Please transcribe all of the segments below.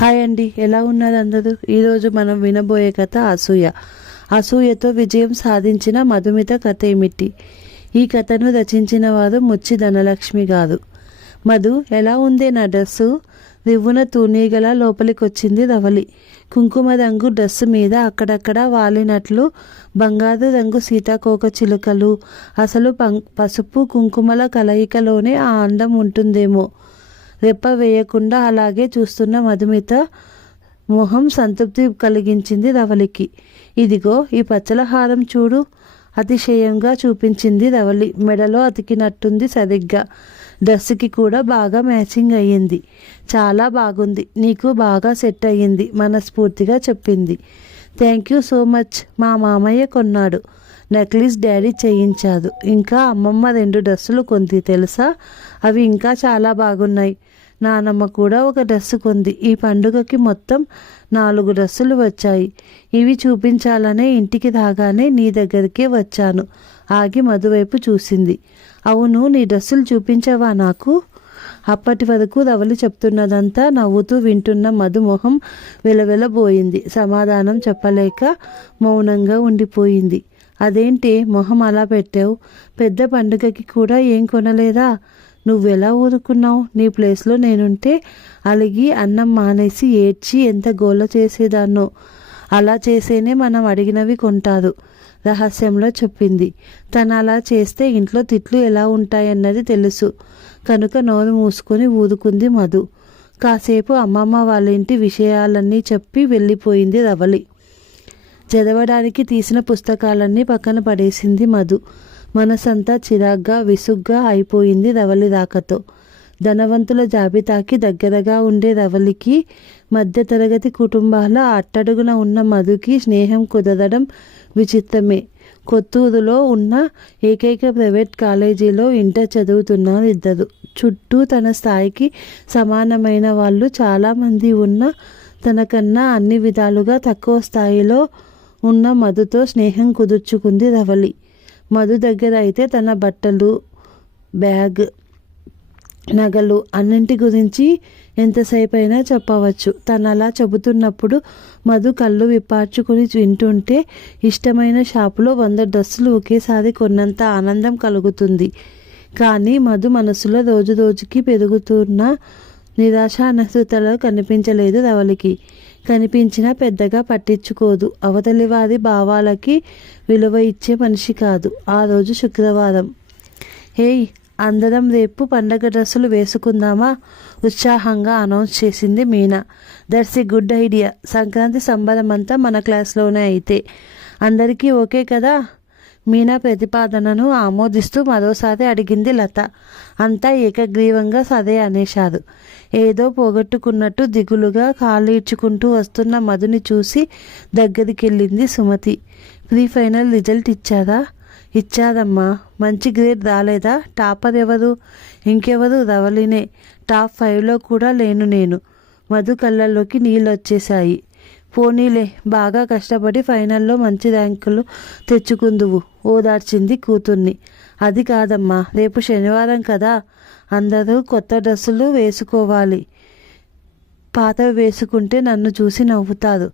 Hi అండి, ఎలా ఉన్నారు అందరూ? ఈరోజు మనం వినబోయే కథ అసూయ. అసూయతో విజయం సాధించిన మధుమిత కథ ఏమిటి? ఈ కథను రచించిన వారు ముచ్చి ధనలక్ష్మి గారు. మధు, ఎలా ఉందే నా డ్రెస్సు? రివ్వున తూనీగల లోపలికొచ్చింది రవలి. కుంకుమ రంగు డ్రెస్సు మీద అక్కడక్కడ వాలినట్లు బంగారు రంగు సీతాకోక చిలుకలు. అసలు పసుపు కుంకుమల కలయికలోనే ఆ అందం ఉంటుందేమో. రెప్ప వేయకుండా అలాగే చూస్తున్న మధుమిత మొహం సంతృప్తి కలిగించింది రవలికి. ఇదిగో ఈ పచ్చల హారం చూడు, అతిశయంగా చూపించింది రవలి. మెడలో అతికినట్టుంది సరిగ్గా. డ్రెస్సుకి కూడా బాగా మ్యాచింగ్ అయ్యింది. చాలా బాగుంది, నీకు బాగా సెట్ అయ్యింది మనస్ఫూర్తిగా చెప్పింది. Thank you so much. మా మామయ్య కొన్నాడు. నెక్లెస్ డాడీ చేయించారు. ఇంకా అమ్మమ్మ 2 డ్రెస్సులు కొంది తెలుసా? అవి ఇంకా చాలా బాగున్నాయి. నానమ్మ కూడా ఒక డ్రెస్సు కొంది. ఈ పండుగకి మొత్తం 4 డ్రెస్సులు వచ్చాయి. ఇవి చూపించాలనే ఇంటికి రాగానే నీ దగ్గరికే వచ్చాను. ఆగి మధువైపు చూసింది. అవును, నీ డ్రెస్సులు చూపించవా నాకు? అప్పటి వరకు రవలి చెప్తున్నదంతా నవ్వుతూ వింటున్న మధు మొహం వెలవెలబోయింది. సమాధానం చెప్పలేక మౌనంగా ఉండిపోయింది. అదేంటి మొహం అలా పెట్టావు? పెద్ద పండుగకి కూడా ఏం కొనలేదా? నువ్వెలా ఊరుకున్నావు? నీ ప్లేస్లో నేనుంటే అలిగి అన్నం మానేసి ఏడ్చి ఎంత గోల చేసేదాన్నో. అలా చేసేనే మనం అడిగినవి కొంటారు రహస్యంలో చెప్పింది. తను అలా చేస్తే ఇంట్లో తిట్లు ఎలా ఉంటాయన్నది తెలుసు కనుక నోరు మూసుకొని ఊరుకుంది మధు. కాసేపు అమ్మమ్మ వాళ్ళ ఇంటి విషయాలన్నీ చెప్పి వెళ్ళిపోయింది రవలి. చదవడానికి తీసిన పుస్తకాలన్నీ పక్కన పడేసింది మధు. మనసంతా చిరాగ్గా విసుగ్గా అయిపోయింది రవలి రాకతో. ధనవంతుల జాబితాకి దగ్గరగా ఉండే రవలికి మధ్యతరగతి కుటుంబాల అట్టడుగున ఉన్న మధుకి స్నేహం కుదరడం విచిత్రమే. కొత్తూరులో ఉన్న ఏకైక ప్రైవేట్ కాలేజీలో ఇంటర్ చదువుతున్నారు ఇద్దరు. చుట్టూ తన స్థాయికి సమానమైన వాళ్ళు చాలామంది ఉన్న తనకన్నా అన్ని విధాలుగా తక్కువ స్థాయిలో ఉన్న మధుతో స్నేహం కుదుర్చుకుంది రవలి. మధు దగ్గర అయితే తన బట్టలు, బ్యాగ్, నగలు అన్నింటి గురించి ఎంతసేపు అయినా చెప్పవచ్చు. తను అలా చెబుతున్నప్పుడు మధు కళ్ళు విప్పార్చుకుని వింటుంటే ఇష్టమైన షాపులో 100 డ్రెస్సులు ఒకేసారి కొన్నంత ఆనందం కలుగుతుంది. కానీ మధు మనసులో రోజు రోజుకి పెరుగుతున్న నిరాశ అనసూతలో కనిపించలేదు రవలికి. కనిపించినా పెద్దగా పట్టించుకోదు. అవతలి వారి భావాలకి విలువ ఇచ్చే మనిషి కాదు. ఆ రోజు శుక్రవారం. హేయ్, అందరం రేపు పండగ డ్రెస్సులు వేసుకుందామా? ఉత్సాహంగా అనౌన్స్ చేసింది Meena. That's a good idea. Sankranti సంబరం అంతా మన క్లాస్లోనే అయితే అందరికీ ఓకే కదా? మీనా ప్రతిపాదనను ఆమోదిస్తూ మరోసారి అడిగింది లత. అంతా ఏకగ్రీవంగా సరే అనేశారు. ఏదో పోగొట్టుకున్నట్టు దిగులుగా కాళ్ళీడ్చుకుంటూ వస్తున్న మధుని చూసి దగ్గరికెళ్ళింది సుమతి. ప్రీ ఫైనల్ రిజల్ట్ ఇచ్చారా? ఇచ్చారమ్మా. మంచి గ్రేడ్ రాలేదా? టాపర్ ఎవరు? ఇంకెవరు? రవలినే. టాప్ 5లో కూడా లేను నేను. మధు కళ్ళల్లోకి నీళ్ళు వచ్చేశాయి. పోనీలే, బాగా కష్టపడి ఫైనల్లో మంచి ర్యాంకులు తెచ్చుకుందువు ఓదార్చింది కూతుర్ని. అది కాదమ్మా, రేపు శనివారం కదా, అందరూ కొత్త డ్రెస్సులు వేసుకోవాలి. పాతవి వేసుకుంటే నన్ను చూసి నవ్వుతారు.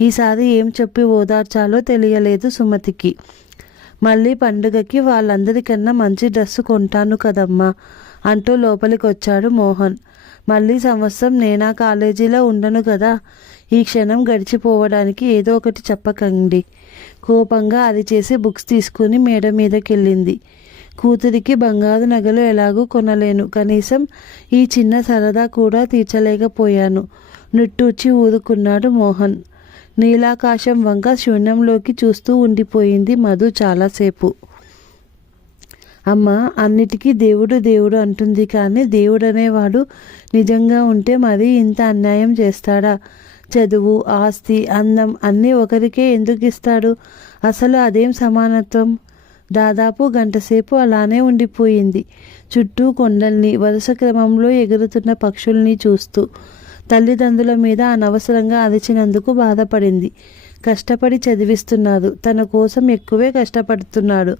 ఈసారి ఏం చెప్పి ఓదార్చాలో తెలియలేదు సుమతికి. మళ్ళీ పండుగకి వాళ్ళందరికన్నా మంచి డ్రెస్సు కొంటాను కదమ్మా అంటూ లోపలికొచ్చాడు మోహన్. మళ్ళీ సంవత్సరం నేనా కాలేజీలో ఉండను కదా. ఈ క్షణం గడిచిపోవడానికి ఏదో ఒకటి చెప్పకండి. కోపంగా అరిచేసి బుక్స్ తీసుకుని మేడ మీదకెళ్ళింది. కూతురికి బంగారు నగలు ఎలాగూ కొనలేను, కనీసం ఈ చిన్న సరదా కూడా తీర్చలేకపోయాను. నిట్టూర్చి ఊరుకున్నాడు మోహన్. నీలాకాశం వంక శూన్యంలోకి చూస్తూ ఉండిపోయింది మధు చాలాసేపు. అమ్మ, అన్నిటికీ దేవుడు దేవుడు అంటుంది కానీ దేవుడనేవాడు నిజంగా ఉంటే మరీ ఇంత అన్యాయం చేస్తాడా? చదువు, ఆస్తి, అందం అన్నీ ఒకరికే ఎందుకు ఇస్తాడు? అసలు అదేం సమానత్వం? దాదాపు గంటసేపు అలానే ఉండిపోయింది. చుట్టూ కొండల్ని, వరుస క్రమంలో ఎగురుతున్న పక్షుల్ని చూస్తూ. తల్లిదండ్రుల మీద అనవసరంగా అరిచినందుకు బాధపడింది. కష్టపడి చదివిస్తున్నారు, తన కోసం ఎక్కువే కష్టపడుతున్నాడు.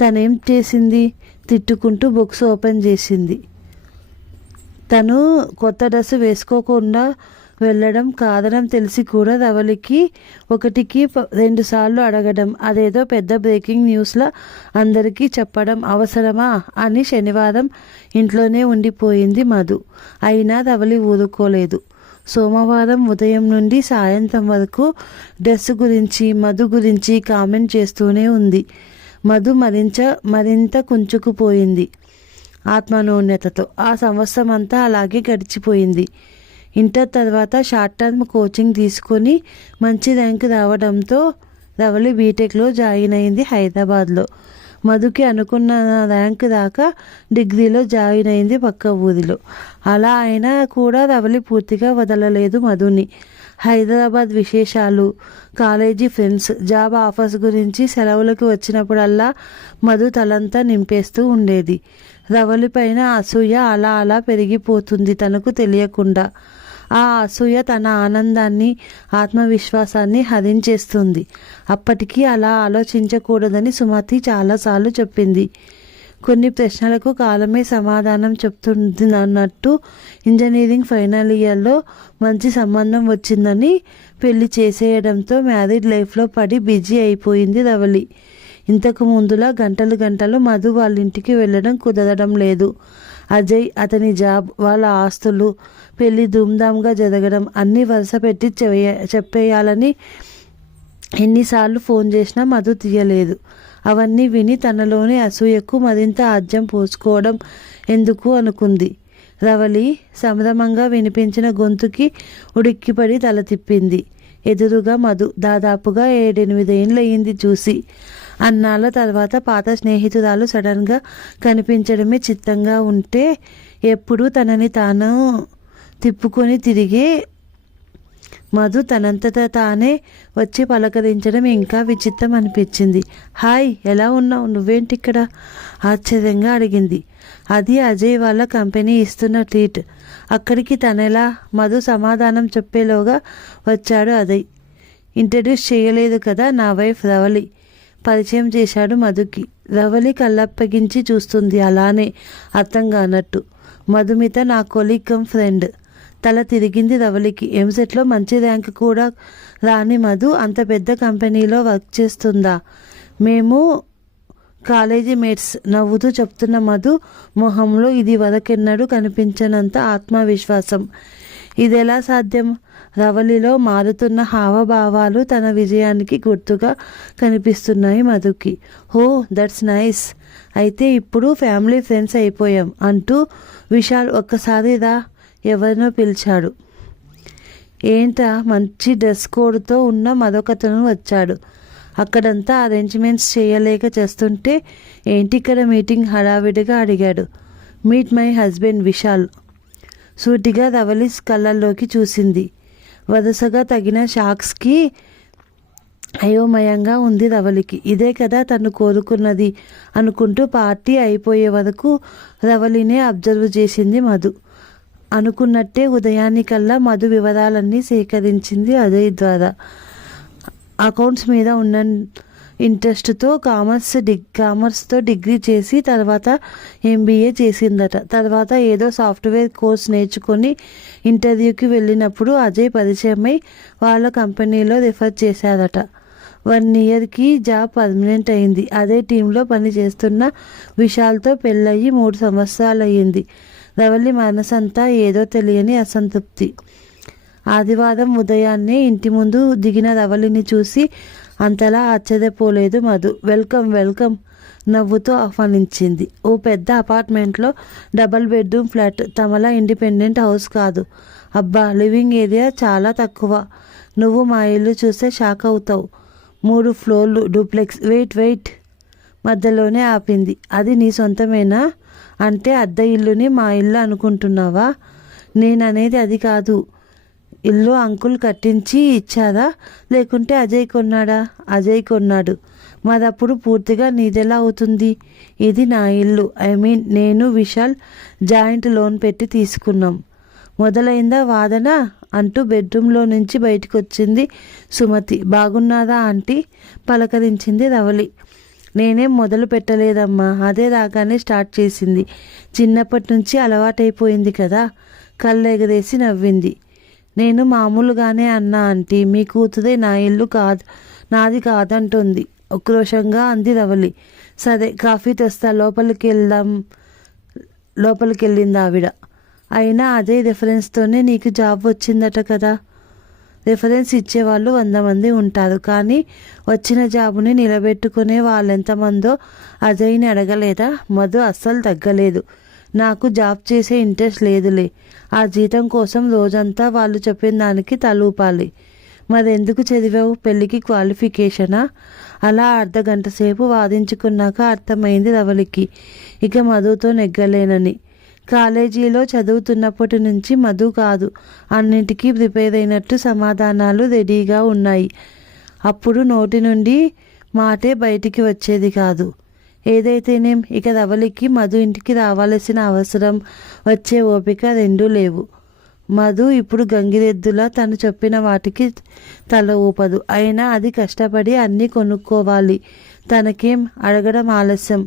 తనేం చేసింది? తిట్టుకుంటూ బుక్స్ ఓపెన్ చేసింది. తను కొత్త డ్రెస్ వేసుకోకుండా వెళ్ళడం కాదనం తెలిసి కూడా ధవళికి 1కి 2 సార్లు అడగడం, అదేదో పెద్ద బ్రేకింగ్ న్యూస్లా అందరికీ చెప్పడం అవసరమా అని శనివారం ఇంట్లోనే ఉండిపోయింది మధు. అయినా ధవళి ఊరుకోలేదు. సోమవారం ఉదయం నుండి సాయంత్రం వరకు డ్రెస్ గురించి మధు గురించి కామెంట్ చేస్తూనే ఉంది. మధు మరింత కుంచుకుపోయింది ఆత్మన్యూన్యతతో. ఆ సంవత్సరం అంతా అలాగే గడిచిపోయింది. ఇంటర్ తర్వాత షార్ట్ టర్మ్ కోచింగ్ తీసుకొని మంచి ర్యాంక్ రావడంతో ధవళి బీటెక్లో జాయిన్ అయింది హైదరాబాద్లో. మధుకి అనుకున్న ర్యాంక్ దాకా డిగ్రీలో జాయిన్ అయింది పక్క ఊరిలో. అలా అయినా కూడా ధవళి పూర్తిగా వదలలేదు మధుని. హైదరాబాద్ విశేషాలు, కాలేజీ ఫ్రెండ్స్, జాబ్ ఆఫర్స్ గురించి సెలవులకు వచ్చినప్పుడల్లా మధు తలంతా నింపేస్తూ ఉండేది. ధవళి పైన అసూయ అలా అలా పెరిగిపోతుంది తనకు తెలియకుండా. ఆ అసూయ తన ఆనందాన్ని, ఆత్మవిశ్వాసాన్ని హరించేస్తుంది. అప్పటికీ అలా ఆలోచించకూడదని సుమతి చాలాసార్లు చెప్పింది. కొన్ని ప్రశ్నలకు కాలమే సమాధానం చెప్తుంది అన్నట్టు ఇంజనీరింగ్ ఫైనల్ ఇయర్లో మంచి సంబంధం వచ్చిందని పెళ్లి చేసేయడంతో మ్యారీడ్ లైఫ్లో పడి బిజీ అయిపోయింది ధవళి. ఇంతకు ముందులా గంటలు మధు వాళ్ళ ఇంటికి వెళ్ళడం కుదరడం లేదు. అజయ్, అతని జాబ్, వాళ్ళ ఆస్తులు, పెళ్లి ధూమ్ధామ్గా జరగడం అన్నీ వరుస పెట్టి చెప్పేయాలని ఎన్నిసార్లు ఫోన్ చేసినా మధు తీయలేదు. అవన్నీ విని తనలోని అసూయకు మరింత ఆజ్యం పోసుకోవడం ఎందుకు అనుకుంది. ధవళి సంభ్రమంగా వినిపించిన గొంతుకి ఉడిక్కిపడి తల తిప్పింది. ఎదురుగా మధు. దాదాపుగా 7-8 ఏళ్ళయింది చూసి. అన్నాళ్ళ తర్వాత పాత స్నేహితురాలు సడన్గా కనిపించడమే చిత్తంగా ఉంటే ఎప్పుడూ తనని తాను తిప్పుకొని తిరిగే మధు తనంతట తానే వచ్చి పలకరించడం ఇంకా విచిత్రం అనిపించింది. హాయ్, ఎలా ఉన్నావు? నువ్వేంటి ఇక్కడ? ఆశ్చర్యంగా అడిగింది. అది అజయ్ వాళ్ళ కంపెనీ ఇస్తున్న ట్రీట్. అక్కడికి తనెలా? మధు సమాధానం చెప్పేలోగా వచ్చాడు అజయ్. ఇంట్రడ్యూస్ చేయలేదు కదా, నా వైఫ్ ధవళి. పరిచయం చేశాడు మధుకి. ధవళి కళ్ళప్పగించి చూస్తుంది అలానే అర్థం కానట్టు. మధుమిత నా కొలీగ్ కమ్ ఫ్రెండ్. తల తిరిగింది ధవళికి. ఎంసెట్లో మంచి ర్యాంక్ కూడా రాని మధు అంత పెద్ద కంపెనీలో వర్క్ చేస్తుందా? మేము కాలేజీ మేట్స్. నవ్వుతూ చెప్తున్న మధు మొహంలో ఇది వరకెన్నడూ కనిపించనంత ఆత్మవిశ్వాసం. ఇదెలా సాధ్యం? ధవళిలో మారుతున్న హావభావాలు తన విజయానికి గుర్తుగా కనిపిస్తున్నాయి మధుకి. హో, దట్స్ నైస్. అయితే ఇప్పుడు ఫ్యామిలీ ఫ్రెండ్స్ అయిపోయాం అంటూ విశాల్ ఒక్కసారి రా ఎవరినో పిలిచాడు. ఏంటా? మంచి డ్రెస్ కోడ్తో ఉన్న మరొకతను వచ్చాడు. అక్కడంతా అరేంజ్మెంట్స్ చేయలేక చేస్తుంటే ఏంటి ఇక్కడ మీటింగ్ హడావిడిగా అడిగాడు. Meet my husband Vishal. సూటిగా ధవళి కళ్ళల్లోకి చూసింది. వరుసగా తగిన షాక్స్కి అయోమయంగా ఉంది ధవళికి. ఇదే కదా తను కోరుకున్నది అనుకుంటూ పార్టీ అయిపోయే వరకు ధవళినే అబ్జర్వ్ చేసింది మధు. అనుకున్నట్టే ఉదయానికల్లా మధు వివరాలన్నీ సేకరించింది అజయ్ ద్వారా. అకౌంట్స్ మీద ఉన్న ఇంట్రెస్ట్తో కామర్స్తో డిగ్రీ చేసి తర్వాత MBA చేసిందట. తర్వాత ఏదో సాఫ్ట్వేర్ కోర్స్ నేర్చుకొని ఇంటర్వ్యూకి వెళ్ళినప్పుడు అజయ్ పరిచయమై వాళ్ళ కంపెనీలో రిఫర్ చేశారట. 1 ఇయర్కి జాబ్ పర్మనెంట్ అయింది. అదే టీంలో పనిచేస్తున్న విశాల్తో పెళ్ళయి 3 సంవత్సరాలు అయ్యింది. ధవళి మనసంతా ఏదో తెలియని అసంతృప్తి. ఆదివారం ఉదయాన్నే ఇంటి ముందు దిగిన ధవళిని చూసి అంతలా ఆశ్చర్యపోలేదు మధు. వెల్కమ్ వెల్కమ్ నవ్వుతూ ఆహ్వానించింది. ఓ పెద్ద అపార్ట్మెంట్లో 2 బెడ్రూమ్ ఫ్లాట్. తమలా ఇండిపెండెంట్ హౌస్ కాదు. అబ్బా, లివింగ్ ఏరియా చాలా తక్కువ. నువ్వు మా ఇల్లు చూస్తే షాక్ అవుతావు. 3 ఫ్లోర్లు డూప్లెక్స్. వెయిట్ మధ్యలోనే ఆపింది. అది నీ సొంతమేనా? అంటే అద్దె ఇల్లుని మా ఇల్లు అనుకుంటున్నావా? నేననేది అది కాదు. ఇల్లు అంకుల్ కట్టించి ఇచ్చారా, లేకుంటే అజయ్ కొన్నాడా? అజయ్ కొన్నాడు. మరప్పుడు పూర్తిగా నీదెలా అవుతుంది? ఇది నా ఇల్లు. నేను విశాల్ జాయింట్ లోన్ పెట్టి తీసుకున్నాం. మొదలైందా వాదన అంటూ బెడ్రూమ్లో నుంచి బయటకు వచ్చింది సుమతి. బాగున్నారా ఆంటీ? పలకరించింది ధవళి. నేనేం మొదలు పెట్టలేదమ్మా, అదే రాగానే స్టార్ట్ చేసింది. చిన్నప్పటి నుంచి అలవాటైపోయింది కదా. కళ్ళెగరేసి నవ్వింది. నేను మామూలుగానే అన్నా ఆంటీ, మీ కూతురే నా ఇల్లు కాదు, నాది కాదంటుంది ఉక్రోషంగా అంది రవలి. సరే కాఫీ తెస్తా, లోపలికి వెళ్ళింది ఆవిడ. అయినా అదే రెఫరెన్స్తోనే నీకు జాబ్ వచ్చిందట కదా. రెఫరెన్స్ ఇచ్చేవాళ్ళు 100 మంది ఉంటారు, కానీ వచ్చిన జాబుని నిలబెట్టుకునే వాళ్ళెంతమందో అజయ్ని అడగలేదా? మధు అస్సలు తగ్గలేదు. నాకు జాబ్ చేసే ఇంట్రెస్ట్ లేదులే, ఆ జీతం కోసం రోజంతా వాళ్ళు చెప్పిన దానికి తలూపాలి. మరెందుకు చదివావు? పెళ్ళికి క్వాలిఫికేషనా? అలా అర్ధగంట సేపు వాదించుకున్నాక అర్థమైంది రవలికి ఇక మధుతో నెగ్గలేనని. కాలేజీలో చదువుతున్నప్పటి నుంచి మధు కాదు అన్నింటికీ ప్రిపేర్ అయినట్టు సమాధానాలు రెడీగా ఉన్నాయి. అప్పుడు నోటి నుండి మాటే బయటికి వచ్చేది కాదు. ఏదైతేనేం ఇక రవలికి మధు ఇంటికి రావాల్సిన అవసరం, వచ్చే ఓపిక రెండూ లేవు. మధు ఇప్పుడు గంగిరెద్దులా తను చెప్పిన వాటికి తల ఊపదు. అయినా అది కష్టపడి అన్నీ కొనుక్కోవాలి. తనకేం అడగడం ఆలస్యం.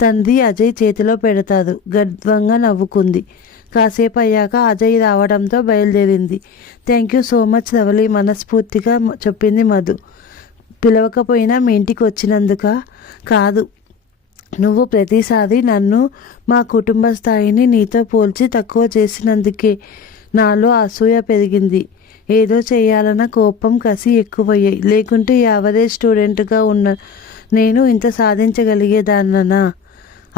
తండ్రి అజయ్ చేతిలో పెడతారు. గర్వంగా నవ్వుకుంది. కాసేపు అయ్యాక అజయ్ రావడంతో బయలుదేరింది. Thank you so much Ravali, మనస్ఫూర్తిగా చెప్పింది మధు. పిలవకపోయినా మీ ఇంటికి వచ్చినందుక కాదు, నువ్వు ప్రతిసారి నన్ను, మా కుటుంబ స్థాయిని నీతో పోల్చి తక్కువ చేసినందుకే నాలో అసూయ పెరిగింది. ఏదో చేయాలన్న కోపం, కసి ఎక్కువయ్యాయి. లేకుంటే యావరేజ్ స్టూడెంట్గా ఉన్న నేను ఇంత సాధించగలిగేదాన్ననా?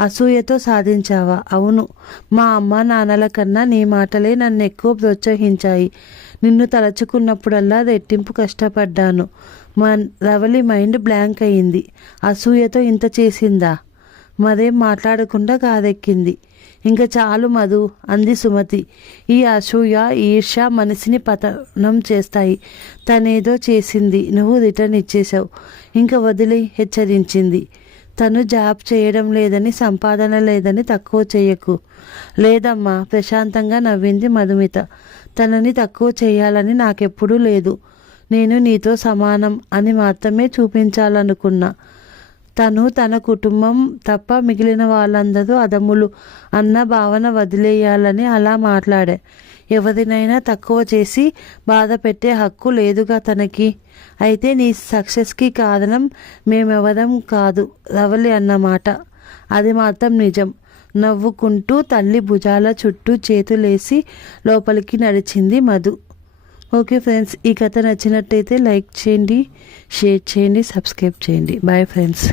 అసూయతో సాధించావా? అవును. మా అమ్మ నాన్నల కన్నా నీ మాటలే నన్ను ఎక్కువ ప్రోత్సహించాయి. నిన్ను తలచుకున్నప్పుడల్లా రెట్టింపు కష్టపడ్డాను. రవలి మైండ్ బ్లాంక్ అయింది. అసూయతో ఇంత చేసిందా? మరేం మాట్లాడకుండా కారెక్కింది. ఇంకా చాలు మధు, అంది సుమతి. ఈ అసూయ, ఈర్ష్య మనిషిని పతనం చేస్తాయి. తనేదో చేసింది, నువ్వు రిటర్న్ ఇచ్చేశావు, ఇంకా వదిలి హెచ్చరించింది. తను జాబ్ చేయడం లేదని, సంపాదన లేదని తక్కువ చేయకు. లేదమ్మా, ప్రశాంతంగా నవ్వింది మధుమిత. తనని తక్కువ చేయాలని నాకెప్పుడూ లేదు. నేను నీతో సమానం అని మాత్రమే చూపించాలనుకున్నా. తను తన కుటుంబం తప్ప మిగిలిన వాళ్ళందరూ అదమ్ములు అన్న భావన వదిలేయాలని అలా మాట్లాడా. ఎవరినైనా తక్కువ చేసి బాధ పెట్టే హక్కు లేదుగా తనకి. అయితే నీ సక్సెస్కి కారణం మేమెవరం కాదు రవలి అన్నమాట. అది మాత్రం నిజం. నవ్వుకుంటూ తల్లి భుజాల చుట్టూ చేతులేసి లోపలికి నడిచింది మధు. ఓకే ఫ్రెండ్స్, ఈ కథ నచ్చినట్టయితే లైక్ చేయండి, షేర్ చేయండి, సబ్స్క్రైబ్ చేయండి. Bye friends.